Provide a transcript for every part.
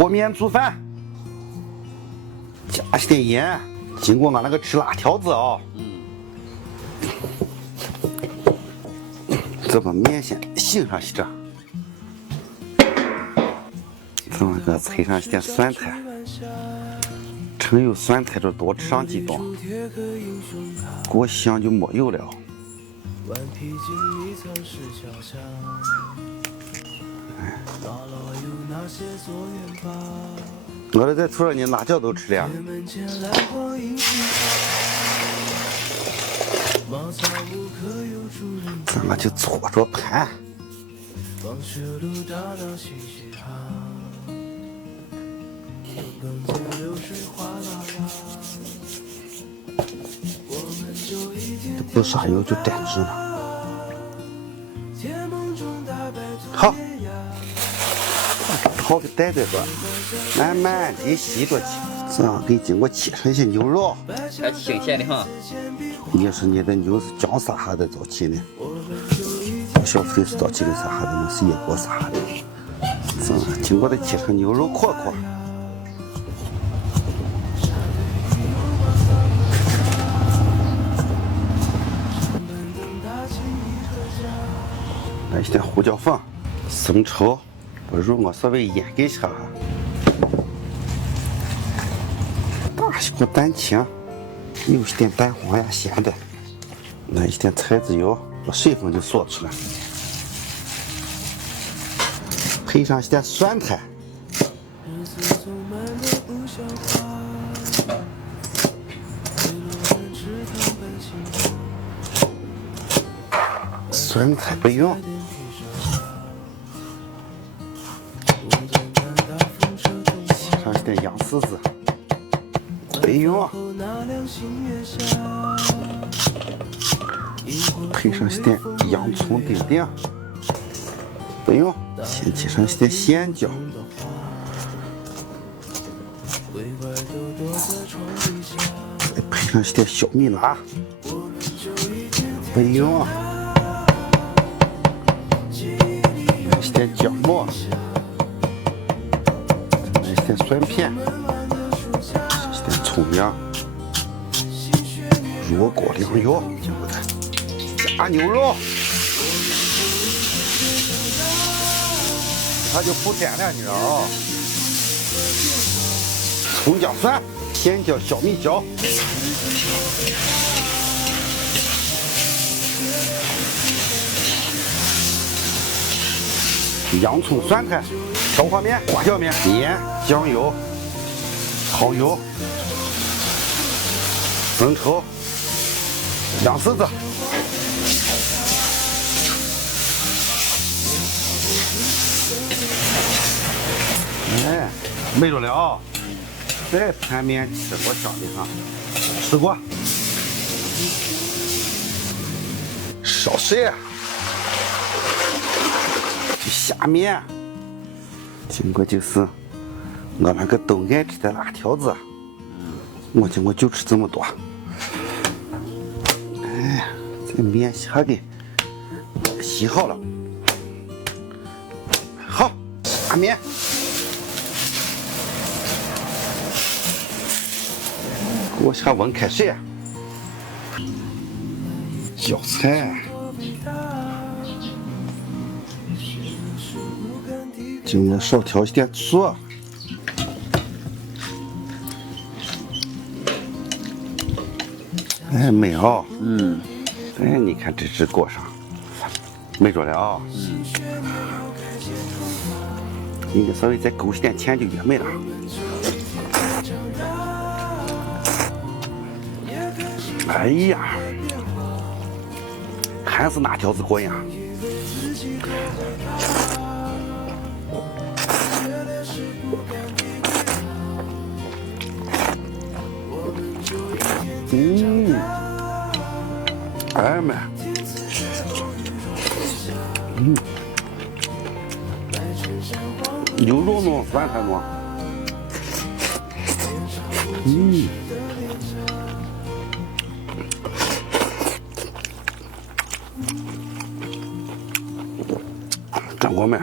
和面煮饭，加些点盐。经过俺那个吃辣条子啊，这把面先醒上去着，这么个配上些酸菜，趁有酸菜就多吃上几顿，过香就没有了。我这在厨上，你辣椒都吃了。咱们就搓着盘。这不撒油就沾汁了。好。炒给带在这，慢慢的吸着去，这样给经过切成一些牛肉，还新鲜的哈。也是你的牛是姜撒下的早期的，小费是早期的撒下的，那是野锅撒下的，这样经过的切成牛肉块块。来一点胡椒粉、生抽。把肉我稍微腌给一下，大小蛋清，有一点蛋黄呀，咸的，来一点菜籽油，把水分就锁出来，配上一点酸菜，酸菜不用。羊丝子，备用，配上些点洋葱丁丁，备用，先切上些点鲜椒，再配上些点小米辣，备用，来些点姜末。点蒜片，这点葱姜，热锅凉油，加牛肉，它就不沾了，你知道啊？葱姜蒜、甜椒、小米椒，洋葱、酸菜。调和面、花椒面、盐、酱油、蚝油、生抽、羊丝子，哎，没着了啊！这盘面吃过香的哈，吃过。烧水，就下面。经过就是我那个都爱吃的辣条子，我经过就吃这么多。哎，这面下给洗好了，好，下面给我下温开水，浇菜。今天少调一点醋，哎，没啊，哎，你看这只锅上没着了啊，应该稍微再勾一点芡就越美了。哎呀，还是辣条子过瘾啊！哎妈，牛肉弄酸菜弄，干过没？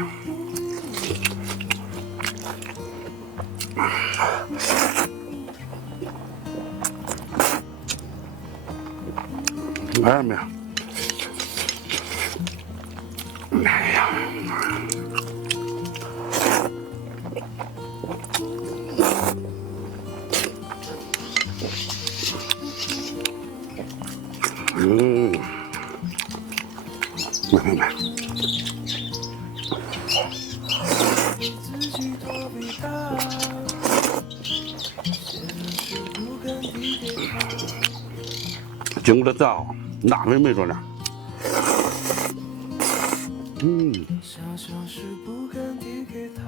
哎没有，哎呀，来。经过了灶，那味没着呢。想象是不敢递给他。